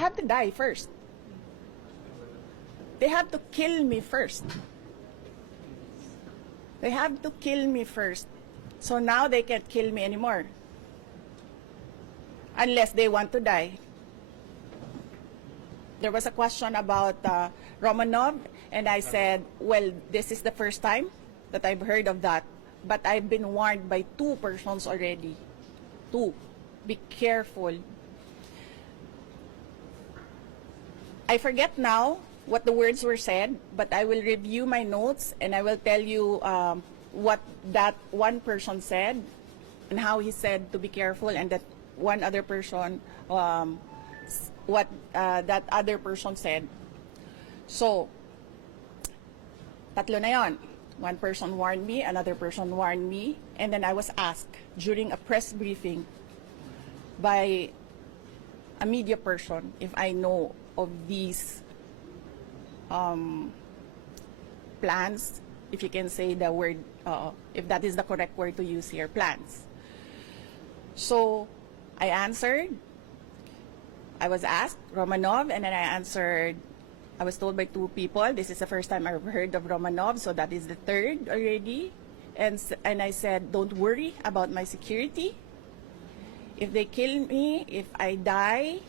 have to die first. They have to kill me first. They have to kill me first. So now they can't kill me anymore. Unless they want to die. There was a question about Romanov, and I said, well, this is the first time that I've heard of that. But I've been warned by 2 persons already. 2. Be careful. I forget now what the words were said, but I will review my notes and I will tell you what that one person said and how he said to be careful, and that one other person, what that other person said. So, tatlo na yon. One person warned me, another person warned me, and then I was asked during a press briefing by a media person if I know of these plans, if you can say the word, if that is the correct word to use here, plans. So I answered. I was asked Romanov, and then I answered. I was told by 2 people, this is the first time I've heard of Romanov, so that is the 3rd already. And I said, don't worry about my security. If they kill me, if I die,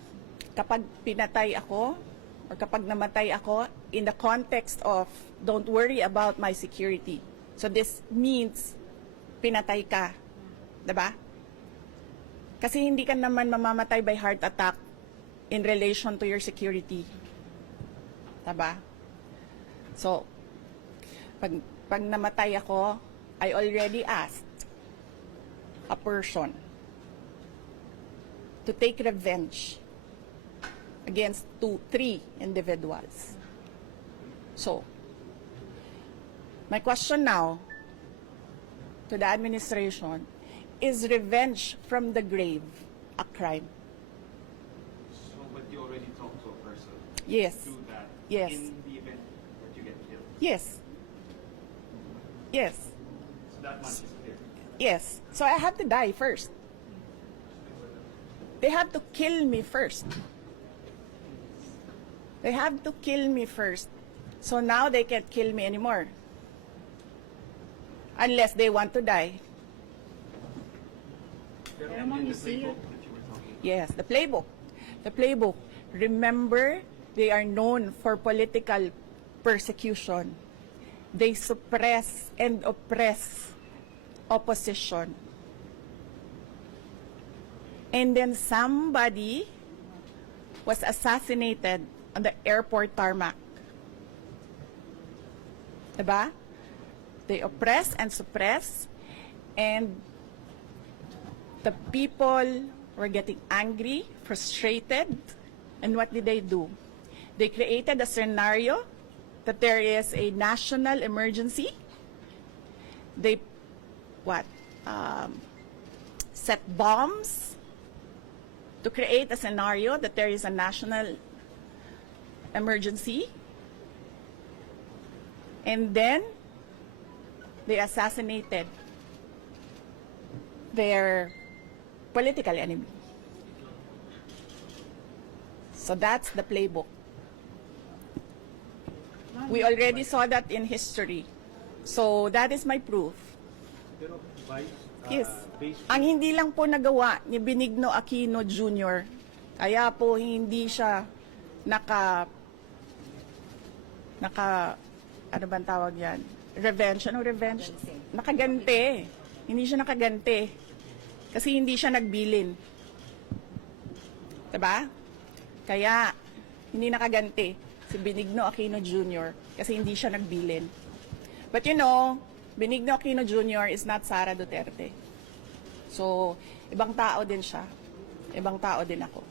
kapag pinatay ako, or kapag namatay ako, in the context of, don't worry about my security. So this means, pinatay ka. Diba? Kasi hindi ka naman mamamatay by heart attack in relation to your security. Diba? So, pag namatay ako, I already asked a person to take revenge against 3 individuals. So, my question now to the administration, is revenge from the grave a crime? So, but you already talked to a person. Yes. Do that. Yes. In the event that you get killed. Yes. Yes. So that much is clear. Yes. So I have to die first. They have to kill me first. They have to kill me first. So now they can't kill me anymore. Unless they want to die. Pero in the playbook that you were talking about. Yes, the playbook. The playbook. Remember, they are known for political persecution. They suppress and oppress opposition. And then somebody was assassinated on the airport tarmac. Diba? They oppress and suppress, and the people were getting angry, frustrated, and what did they do? They created a scenario that there is a national emergency. They, set bombs to create a scenario that there is a national emergency. And then they assassinated their political enemy. So that's the playbook. We already saw that in history. So that is my proof. Pero, Vice, Yes. based Ang hindi lang po nagawa ni Benigno Aquino Jr., kaya po hindi siya ano bang tawag yan? Revenge. Anong revenge? Nakaganti. Hindi siya nakaganti. Kasi hindi siya nagbilin. Diba? Kaya, hindi nakaganti si Benigno Aquino Jr. kasi hindi siya nagbilin. But you know, Benigno Aquino Jr. is not Sara Duterte. So, ibang tao din siya. Ibang tao din ako.